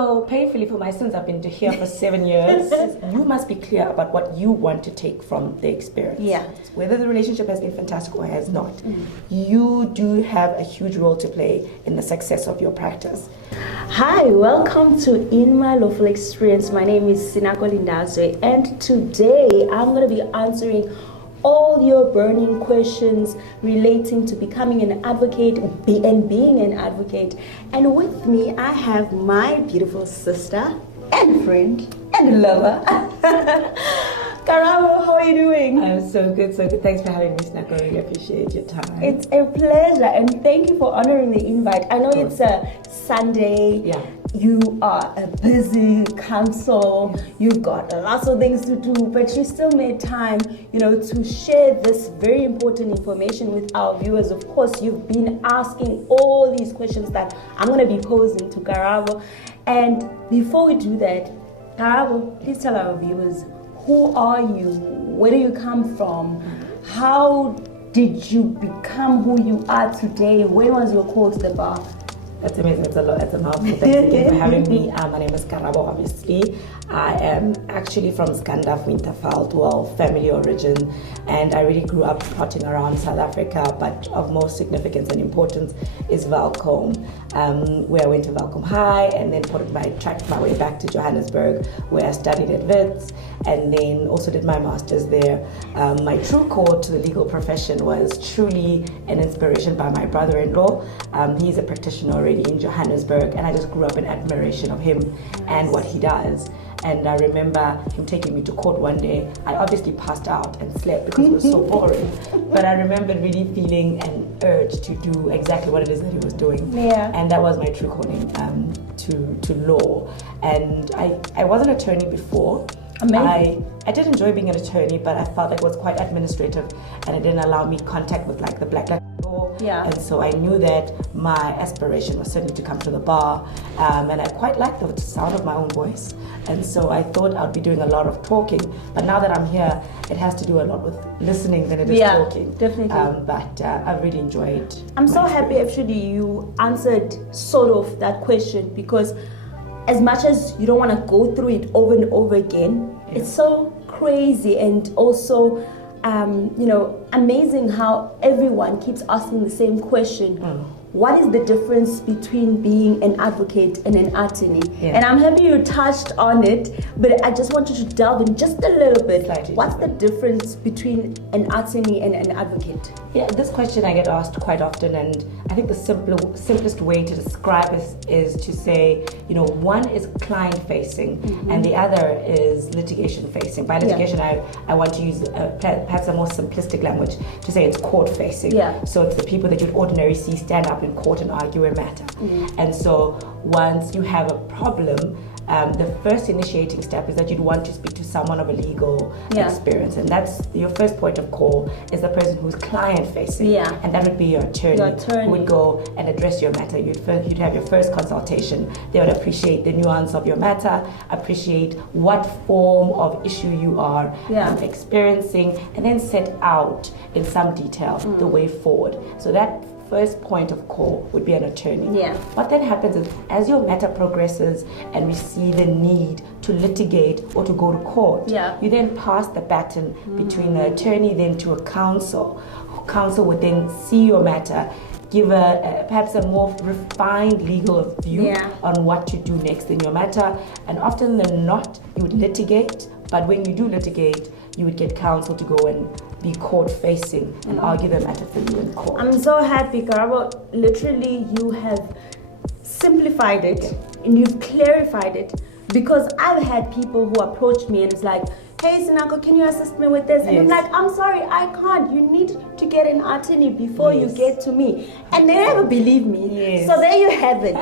So painfully for my sins, I've been here for 7 years. You must be clear about what you want to take from the experience. Yeah. Whether the relationship has been fantastic or has not, you do have a huge role to play in the success of your practice. Hi, welcome to In My Lawful Experience. My name is Sinako Lindazwe, and today I'm going to be answering all your burning questions relating to becoming an advocate and being an advocate. And with me, I have my beautiful sister and friend and lover, Gavo. How are you doing? I'm so good, so good. Thanks for having me, Snako. I really appreciate your time. It's a pleasure, and thank you for honoring the invite. I know it's a Sunday. Yeah. You are a busy counsel. You've got lots of things to do, but you still made time, to share this very important information with our viewers. Of course, you've been asking all these questions that I'm going to be posing to Gavo. And before we do that, Gavo, please tell our viewers, who are you? Where do you come from? How did you become who you are today? When was your call to the bar? That's amazing. It's a lot. It's a mouthful. Thanks again for having me. My name is Gavo, obviously. I am actually from Scandaf, Winterveld, family origin, and I really grew up trotting around South Africa, but of most significance and importance is Welkom, where I went to Welkom High and then tracked my way back to Johannesburg, where I studied at Wits, and then also did my master's there. My true call to the legal profession was truly an inspiration by my brother-in-law. He's a practitioner already in Johannesburg, and I just grew up in admiration of him and what he does. And I remember him taking me to court one day. I obviously passed out and slept because it was so boring. But I remember really feeling an urge to do exactly what it is that he was doing. Yeah. And that was my true calling to law. And I was an attorney before. Amazing. I did enjoy being an attorney, but I felt it was quite administrative and it didn't allow me contact with the black law. Yeah. And so I knew that my aspiration was certainly to come to the bar, and I quite liked the sound of my own voice. And so I thought I'd be doing a lot of talking, but now that I'm here, it has to do a lot with listening than it is talking. Definitely. But I've really enjoyed. I'm so happy actually you answered sort of that question, because as much as you don't want to go through it over and over again, it's so crazy and also amazing how everyone keeps asking the same question. What is the difference between being an advocate and an attorney? Yeah. And I'm happy you touched on it, but I just want you to delve in just a little bit. Slightly. What's the difference between an attorney and an advocate? Yeah, this question I get asked quite often, and I think the simplest way to describe it is to say, one is client-facing, and the other is litigation-facing. By litigation, I want to use perhaps a more simplistic language to say it's court-facing. Yeah. So it's the people that you'd ordinarily see stand up in court and argue a matter. And so once you have a problem, the first initiating step is that you'd want to speak to someone of a legal experience, and that's your first point of call is the person who's client-facing, and that would be your attorney. Who would go and address your matter. You'd have your first consultation. They would appreciate the nuance of your matter, appreciate what form of issue you are experiencing, and then set out in some detail the way forward. So that first point of call would be an attorney. Yeah. What then happens is, as your matter progresses and we see the need to litigate or to go to court, you then pass the baton between the attorney then to a counsel. Counsel would then see your matter, give perhaps a more refined legal view on what to do next in your matter, and often than not, you would litigate. But when you do litigate, you would get counsel to go and be court-facing and argue the matter for you in court. I'm so happy, Gavo. Literally, you have simplified it and you've clarified it, because I've had people who approach me and it's like, hey, Sinako, can you assist me with this? And I'm like, I'm sorry, I can't. You need to get an attorney before you get to me. And they never believe me. So there you have it.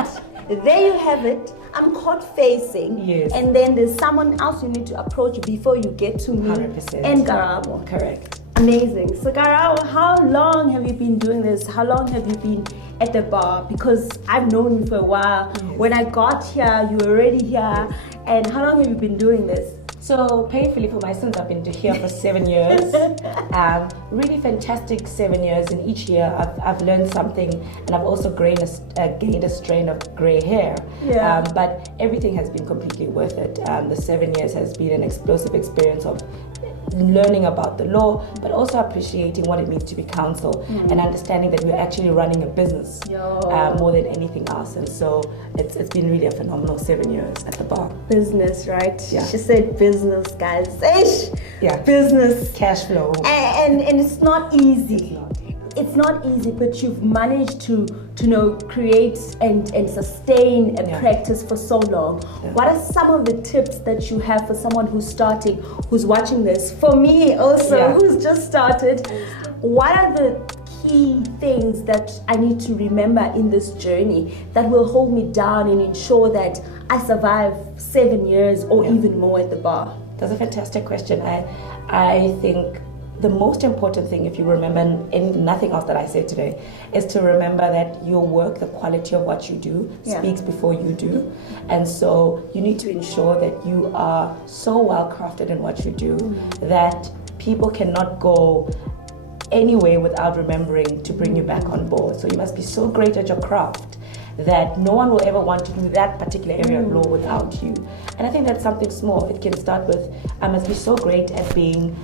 There you have it. I'm court-facing, and then there's someone else you need to approach before you get to me. 100%. And Gavo. Correct. Amazing. So Gavo, how long have you been doing this? How long have you been at the bar? Because I've known you for a while. When I got here, you were already here. And how long have you been doing this? So painfully for my sins, I've been here for 7 years. Really fantastic 7 years. In each year, I've learned something, and I've also gained a strain of grey hair. Yeah. But everything has been completely worth it. The 7 years has been an explosive experience of learning about the law, but also appreciating what it means to be counsel and understanding that we're actually running a business more than anything else. And so it's been really a phenomenal 7 years at the bar. Business, right? Yeah. She said business, guys. Ish! Yeah. Business. Cash flow. And it's not easy. It's not easy, but you've managed to create and sustain a practice for so long. Yeah. What are some of the tips that you have for someone who's starting, who's watching this? For me also, who's just started, what are the key things that I need to remember in this journey that will hold me down and ensure that I survive 7 years or even more at the bar? That's a fantastic question. I think the most important thing, if you remember nothing else that I said today, is to remember that your work, the quality of what you do, speaks before you do. And so you need to ensure that you are so well crafted in what you do that people cannot go anywhere without remembering to bring you back on board. So you must be so great at your craft that no one will ever want to do that particular area of law without you. And I think that's something small. It can start with, I must be so great at being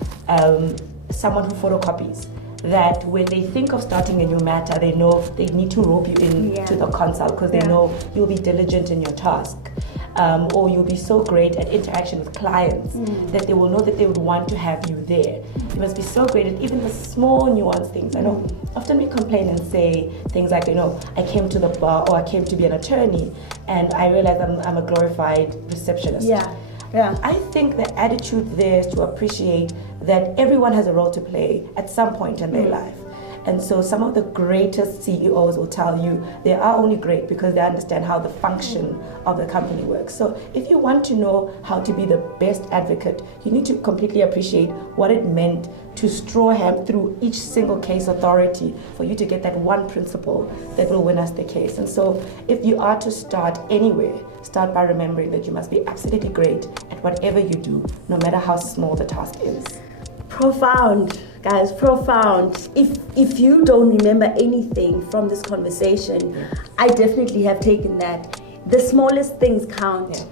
someone who photocopies, that when they think of starting a new matter, they know they need to rope you in to the consult because they know you'll be diligent in your task. Or you'll be so great at interaction with clients that they will know that they would want to have you there. You must be so great at even the small nuanced things. I know often we complain and say things like, I came to the bar or I came to be an attorney and I realized I'm a glorified receptionist. I think the attitude there is to appreciate that everyone has a role to play at some point in their life. And so some of the greatest CEOs will tell you they are only great because they understand how the function of the company works. So if you want to know how to be the best advocate, you need to completely appreciate what it meant to straw ham through each single case authority for you to get that one principle that will win us the case. And so if you are to start anywhere, start by remembering that you must be absolutely great at whatever you do, no matter how small the task is. Profound, guys, profound. If you don't remember anything from this conversation, I definitely have taken that. The smallest things count.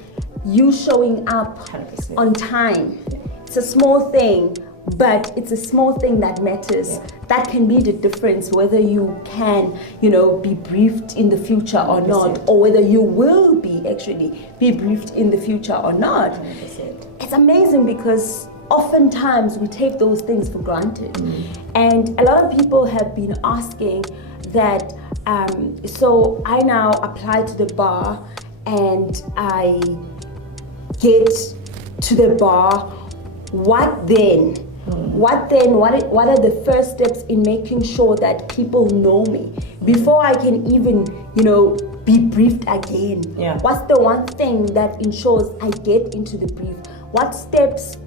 You showing up 100%. on time. It's a small thing, but it's a small thing that matters. That can be the difference whether you can, be briefed in the future or 100%. not, or whether you will be briefed in the future or not. 100%. It's amazing because oftentimes we take those things for granted. And a lot of people have been asking that, so I now apply to the bar and I get to the bar. What then? What are the first steps in making sure that people know me before I can even, be briefed again? What's the one thing that ensures I get into the brief? What steps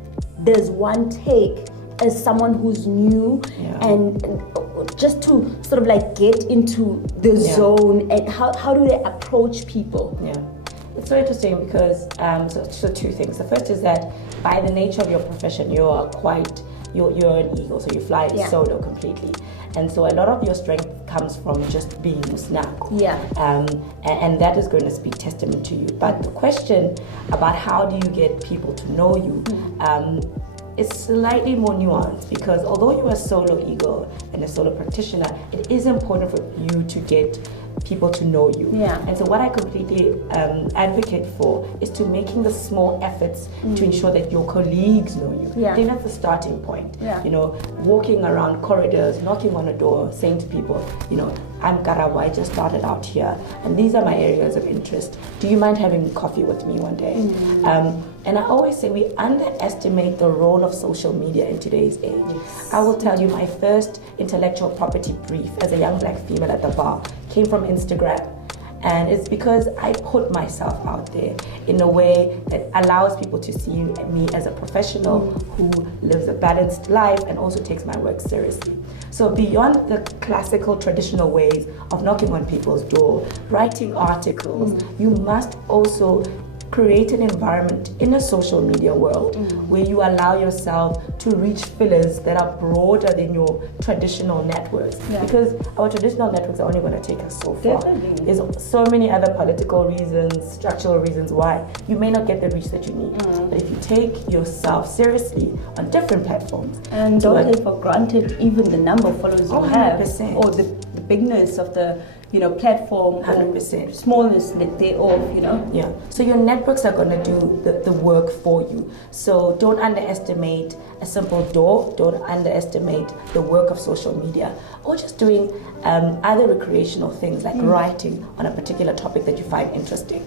does one take as someone who's new and just to sort of get into the zone, and how do they approach people? It's so interesting because so two things. The first is that by the nature of your profession, you're an eagle, so you fly solo completely. And so a lot of your strength comes from just being Musnak. And that is going to speak testament to you. But the question about how do you get people to know you is slightly more nuanced, because although you're a solo eagle and a solo practitioner, it is important for you to get people to know you. And so what I completely advocate for is to making the small efforts to ensure that your colleagues know you. I think that's the starting point. Walking around corridors, knocking on a door, saying to people, I'm Gavo, I just started out here, and these are my areas of interest. Do you mind having coffee with me one day? And I always say we underestimate the role of social media in today's age. I will tell you, my first intellectual property brief as a young black female at the bar came from Instagram. And it's because I put myself out there in a way that allows people to see me as a professional who lives a balanced life and also takes my work seriously. So beyond the classical traditional ways of knocking on people's door, writing articles, you must also create an environment in a social media world where you allow yourself to reach fillers that are broader than your traditional networks. Because our traditional networks are only going to take us so far. Definitely. There's so many other political reasons, structural reasons why you may not get the reach that you need. But if you take yourself seriously on different platforms, and don't take for granted even the number of followers you have, 100%. or the bigness of the platform, 100%. smallness thereof, Yeah. So your networks are going to do the work for you. So don't underestimate a simple door. Don't underestimate the work of social media, or just doing other recreational things like writing on a particular topic that you find interesting.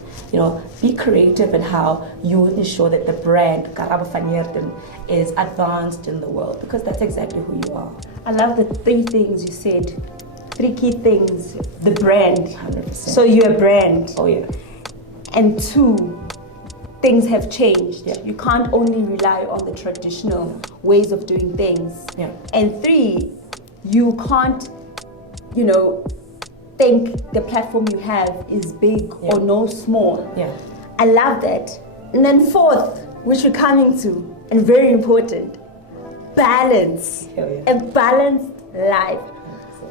Be creative in how you ensure that the brand Gavo is advanced in the world, because that's exactly who you are. I love the 3 things you said. 3 key things. The brand. 100%. So you're a brand. Oh yeah. And 2, things have changed. Yeah. You can't only rely on the traditional ways of doing things. Yeah. And 3, you can't, think the platform you have is big or no small. Yeah. I love that. And then 4th, which we're coming to, and very important, balance. Hell yeah. A balanced life.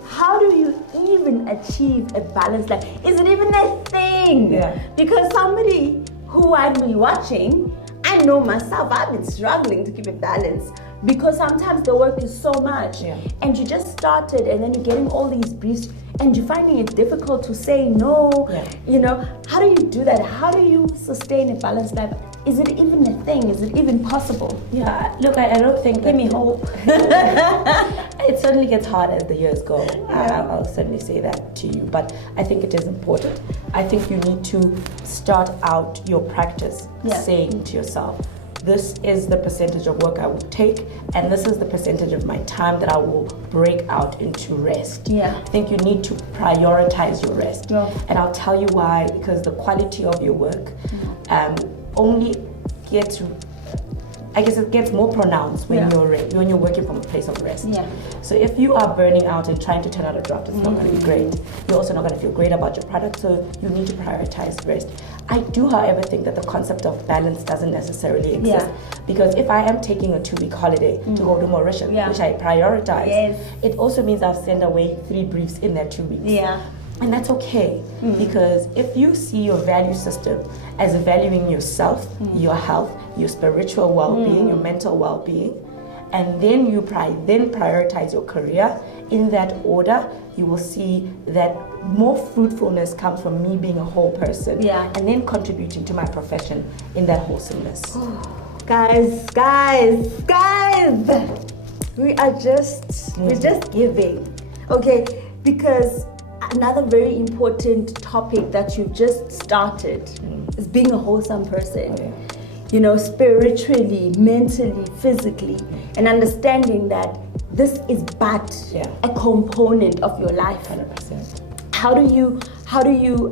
How do you even achieve a balanced life? Is it even a thing? Yeah. Because somebody who I've been watching, I know myself, I've been struggling to keep it balanced, because sometimes the work is so much. Yeah. And you just started, and then you're getting all these briefs, and you're finding it difficult to say no. Yeah. How do you do that? How do you sustain a balanced life? Is it even a thing? Is it even possible? Yeah, look, I don't think... Give me hope. It certainly gets hard as the years go. I'll certainly say that to you. But I think it is important. I think you need to start out your practice saying to yourself, this is the percentage of work I will take, and this is the percentage of my time that I will break out into rest. Yeah. I think you need to prioritize your rest. Yeah. And I'll tell you why, because the quality of your work only gets, I guess it gets more pronounced when you're working from a place of rest. Yeah. So if you are burning out and trying to turn out a draft, it's not going to be great. You're also not going to feel great about your product, so you need to prioritize rest. I do, however, think that the concept of balance doesn't necessarily exist. Because if I am taking a 2-week holiday to go to Mauritius, which I prioritize, it also means I'll send away 3 briefs in that 2 weeks. Yeah. And that's okay, because if you see your value system as valuing yourself, your health, your spiritual well-being, your mental well-being, and then you prioritize your career in that order, you will see that more fruitfulness comes from me being a whole person, and then contributing to my profession in that wholesomeness. Guys, we're just giving, okay? Because another very important topic that you've just started is being a wholesome person. Spiritually, mentally, physically, and understanding that this is but a component of your life. 100%. How do you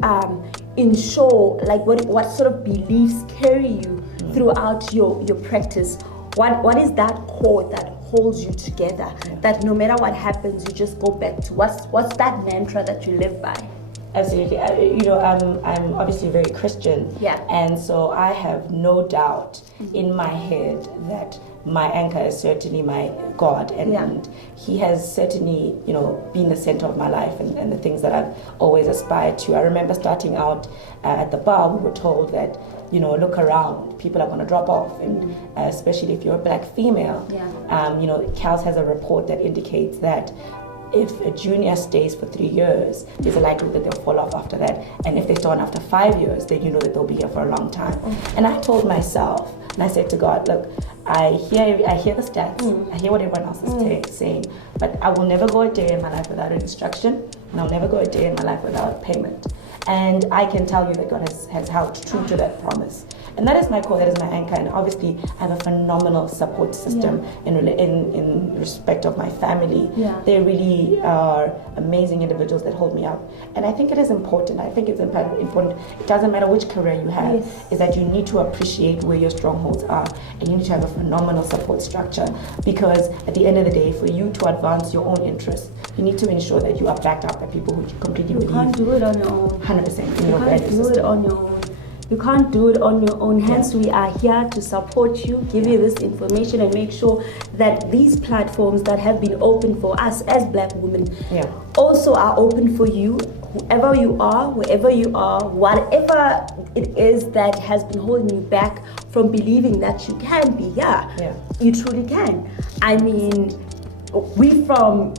ensure, like, what sort of beliefs carry you throughout your practice? What is that core that holds you together, that no matter what happens, you just go back to? What's that mantra that you live by? Absolutely. I'm obviously very Christian. And so I have no doubt in my head that my anchor is certainly my God, and He has certainly, been the center of my life and the things that I've always aspired to. I remember starting out at the bar, we were told that, look around, people are going to drop off, and especially if you're a black female. CALS has a report that indicates that if a junior stays for 3 years, there's a likelihood that they'll fall off after that. And if they start after 5 years, then you know that they'll be here for a long time. And I told myself, and I said to God, look, I hear the stats, I hear what everyone else is saying, but I will never go a day in my life without an instruction, and I'll never go a day in my life without payment. And I can tell you that God has held true to that promise. And that is my core, that is my anchor. And obviously, I have a phenomenal support system in respect of my family. They really are amazing individuals that hold me up. And I think it is important. I think it's important. It doesn't matter which career you have, is that you need to appreciate where your strongholds are. And you need to have a phenomenal support structure. Because at the end of the day, for you to advance your own interests, you need to ensure that you are backed up by people who completely believe. You can't do it on your own. 100% in You your can't value do system. it on your own. You can't do it on your own. Hence, we are here to support you, give you this information, and make sure that these platforms that have been open for us as Black women also are open for you, whoever you are, wherever you are, whatever it is that has been holding you back from believing that you can be here. You truly can. I mean, we from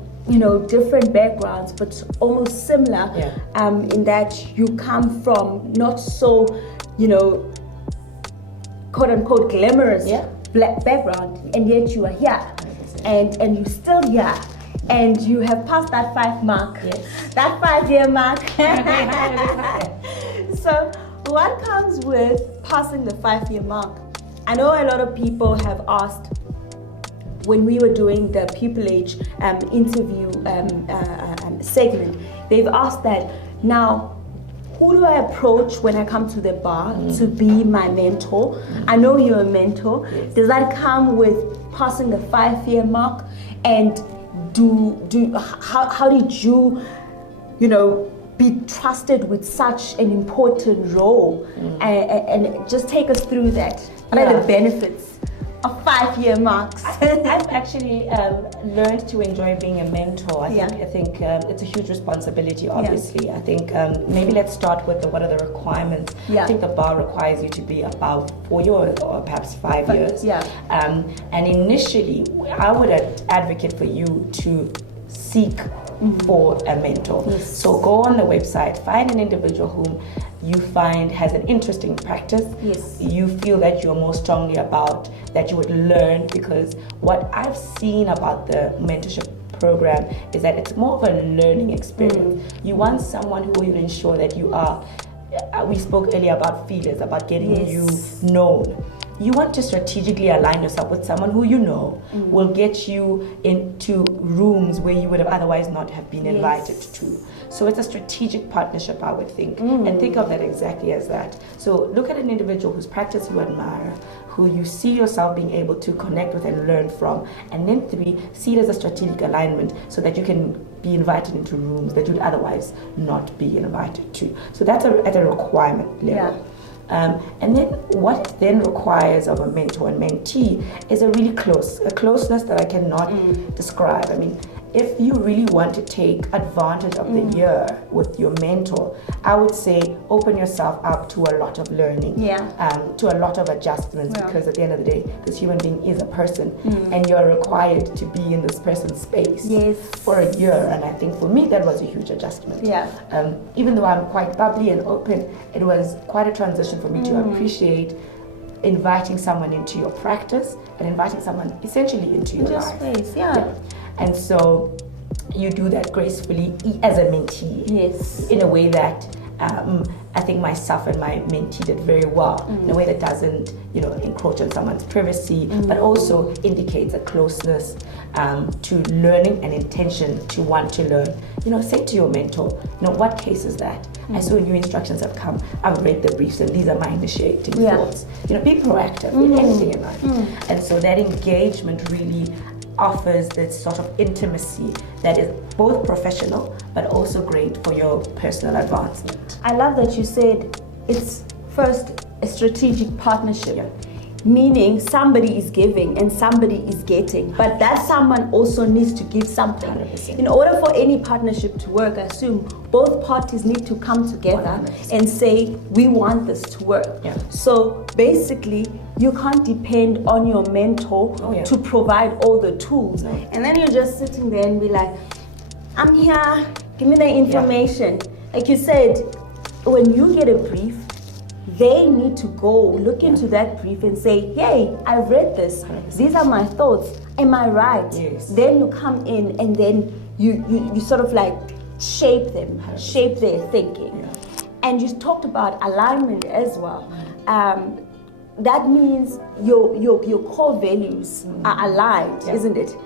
different backgrounds, but almost similar in that you come from not so, quote unquote glamorous Black background, and yet you are here, and you're still here, and you have passed that 5 mark, that 5-year mark. So what comes with passing the 5-year mark? I know a lot of people have asked, when we were doing the People Age interview segment, they've asked that, now, who do I approach when I come to the bar to be my mentor? I know you're a mentor. Does that come with passing the 5-year mark? And how did you, be trusted with such an important role? And just take us through that. What are the benefits of 5-year marks? I've actually learned to enjoy being a mentor. I think it's a huge responsibility, obviously. I think maybe let's start with what are the requirements. I think the bar requires you to be about 4 years or perhaps 5 years. And initially, I would advocate for you to seek for a mentor. So go on the website, find an individual whom you find has an interesting practice, you feel that you're more strongly about, that you would learn, because what I've seen about the mentorship program is that it's more of a learning experience. You want someone who will ensure that you are, we spoke earlier about feelers, about getting you known. You want to strategically align yourself with someone who will get you into rooms where you would have otherwise not have been invited to. So it's a strategic partnership, I would think, and think of that exactly as that. So look at an individual whose practice you admire, who you see yourself being able to connect with and learn from, and then 3, see it as a strategic alignment so that you can be invited into rooms that you'd otherwise not be invited to. So that's at a requirement level. And then what it then requires of a mentor and mentee is a closeness that I cannot describe. I mean, if you really want to take advantage of the year with your mentor, I would say open yourself up to a lot of learning, to a lot of adjustments, because at the end of the day, this human being is a person, and you're required to be in this person's space for a year. And I think for me, that was a huge adjustment. Even though I'm quite bubbly and open, it was quite a transition for me to appreciate inviting someone into your practice and inviting someone essentially into your life. Space, And so you do that gracefully as a mentee, in a way that I think myself and my mentee did very well, in a way that doesn't, encroach on someone's privacy, but also indicates a closeness to learning and intention to want to learn. Say to your mentor, what case is that? I saw new instructions have come. I've read the briefs, and these are my initiating thoughts. Be proactive in anything in life. And so that engagement really offers this sort of intimacy that is both professional but also great for your personal advancement. I love that you said it's first a strategic partnership, meaning somebody is giving and somebody is getting, but that someone also needs to give something. 100%. In order for any partnership to work, I assume both parties need to come together 100%. And say, we want this to work. So basically, you can't depend on your mentor to provide all the tools. And then you're just sitting there and be like, I'm here, give me the information. Like you said, when you get a brief, they need to go look into that brief and say, hey, I've read this. 100%. These are my thoughts. Am I right? Then you come in and then you sort of like shape them, 100%. Shape their thinking. And you talked about alignment as well. That means your core values are aligned, isn't it?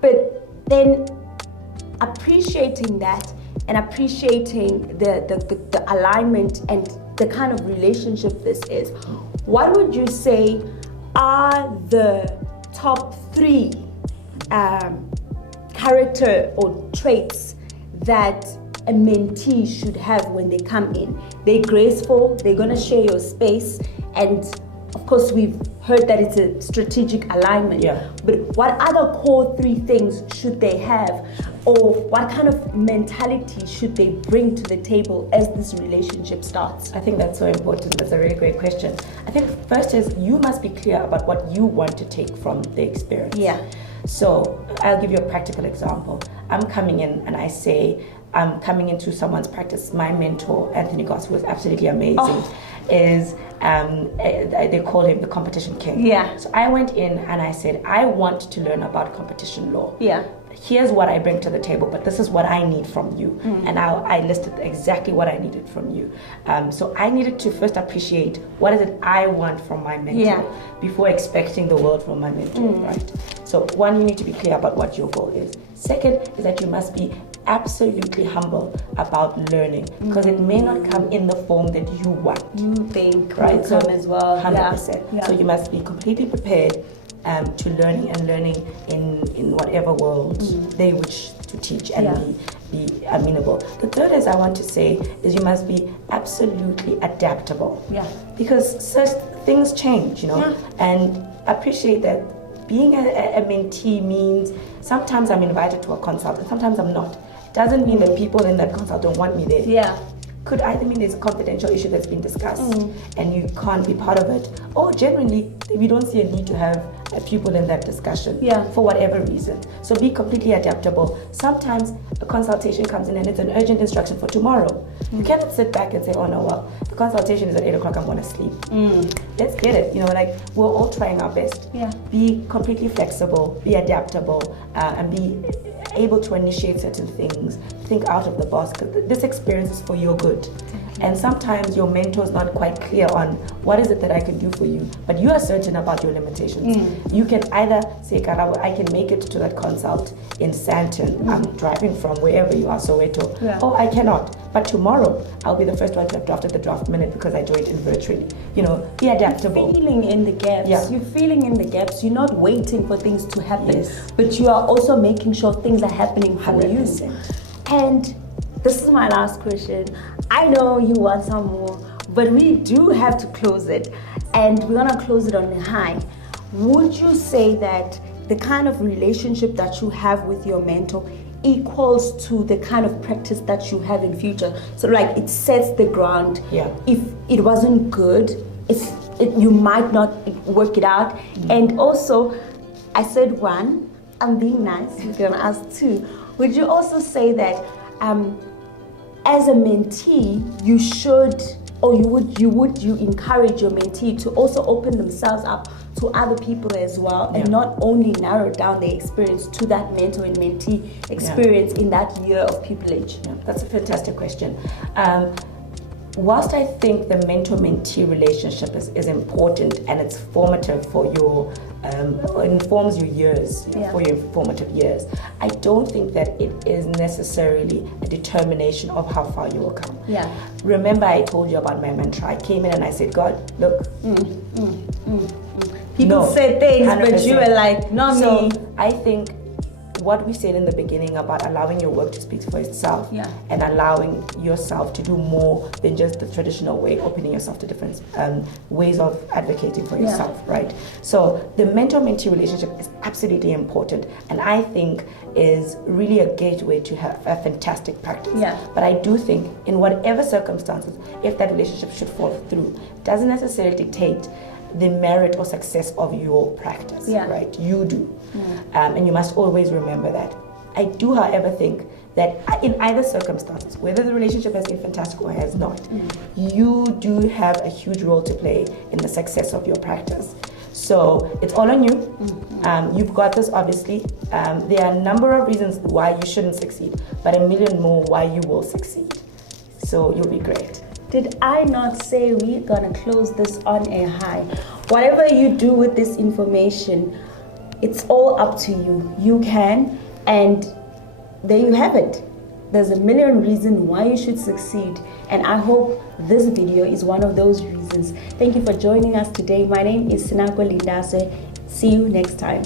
But then appreciating that and appreciating the alignment and the kind of relationship this is, what would you say are the top 3 character or traits that a mentee should have when they come in. They're graceful, they're going to share your space, and of course we've heard that it's a strategic alignment. Yeah. But what other core 3 things should they have, or what kind of mentality should they bring to the table as this relationship starts? I think that's so important. That's a really great question. I think first is you must be clear about what you want to take from the experience. Yeah. So I'll give you a practical example. I'm coming in and I say, I'm coming into someone's practice. My mentor, Anthony Goss, who is absolutely amazing, is they call him the competition king. Yeah. So I went in and I said, I want to learn about competition law. Yeah. Here's what I bring to the table, but this is what I need from you. And I listed exactly what I needed from you. So I needed to first appreciate what is it I want from my mentor before expecting the world from my mentor, right? So one, you need to be clear about what your goal is. Second is that you must be absolutely humble about learning, because it may not come in the form that you want. You think right? will come as well. 100%. Yeah. So you must be completely prepared to learning in whatever world they wish to teach and be amenable. The third is I want to say is you must be absolutely adaptable. Yeah. Because such things change, and appreciate that being a mentee means sometimes I'm invited to a consult and sometimes I'm not. Doesn't mean that people in that consult don't want me there. Yeah. Could either mean there's a confidential issue that's been discussed and you can't be part of it, or generally we don't see a need to have a pupil in that discussion for whatever reason. So be completely adaptable. Sometimes a consultation comes in and it's an urgent instruction for tomorrow. You cannot sit back and say, oh no, well, the consultation is at 8 o'clock, I'm going to sleep. Let's get it. We're all trying our best. Yeah. Be completely flexible, be adaptable, and be able to initiate certain things, think out of the box, because this experience is for your good. And sometimes your mentor is not quite clear on what is it that I can do for you, but you are certain about your limitations. You can either say, Karabo, I can make it to that consult in Sandton. I'm driving from wherever you are, Soweto. Oh, I cannot. But tomorrow, I'll be the first one to have drafted the draft minute because I joined in virtually. Be adaptable. Filling in the gaps. Yeah. You're filling in the gaps. You're not waiting for things to happen. Yes. But you are also making sure things are happening for 100%. you. And this is my last question. I know you want some more, but we do have to close it. And we're going to close it on a high. Would you say that the kind of relationship that you have with your mentor equals to the kind of practice that you have in future? So like it sets the ground. Yeah. If it wasn't good, you might not work it out. And also, I said one, I'm being nice, you're going to ask two. Would you also say that as a mentee, you should, or you encourage your mentee to also open themselves up to other people as well, and not only narrow down their experience to that mentor and mentee experience in that year of pupillage? Yeah, that's a fantastic question. Whilst I think the mentor-mentee relationship is important and it's formative for your, informs your years, for your formative years, I don't think that it is necessarily a determination of how far you will come. Yeah. Remember I told you about my mantra. I came in and I said, God, look. People say things, 100%. but you were like, not me. I think what we said in the beginning about allowing your work to speak for itself and allowing yourself to do more than just the traditional way, opening yourself to different ways of advocating for yourself, right? So the mentor-mentee relationship is absolutely important, and I think is really a gateway to have a fantastic practice. Yeah. But I do think in whatever circumstances, if that relationship should fall through, doesn't necessarily dictate the merit or success of your practice, right? You do. And you must always remember that. I do, however, think that in either circumstances, whether the relationship has been fantastic or has not, you do have a huge role to play in the success of your practice. So it's all on you. You've got this, obviously. There are a number of reasons why you shouldn't succeed, but a million more why you will succeed. So you'll be great. Did I not say we're gonna close this on a high? Whatever you do with this information, it's all up to you. You can, and there you have it. There's a million reasons why you should succeed, and I hope this video is one of those reasons. Thank you for joining us today. My name is Sinako Lindase. See you next time.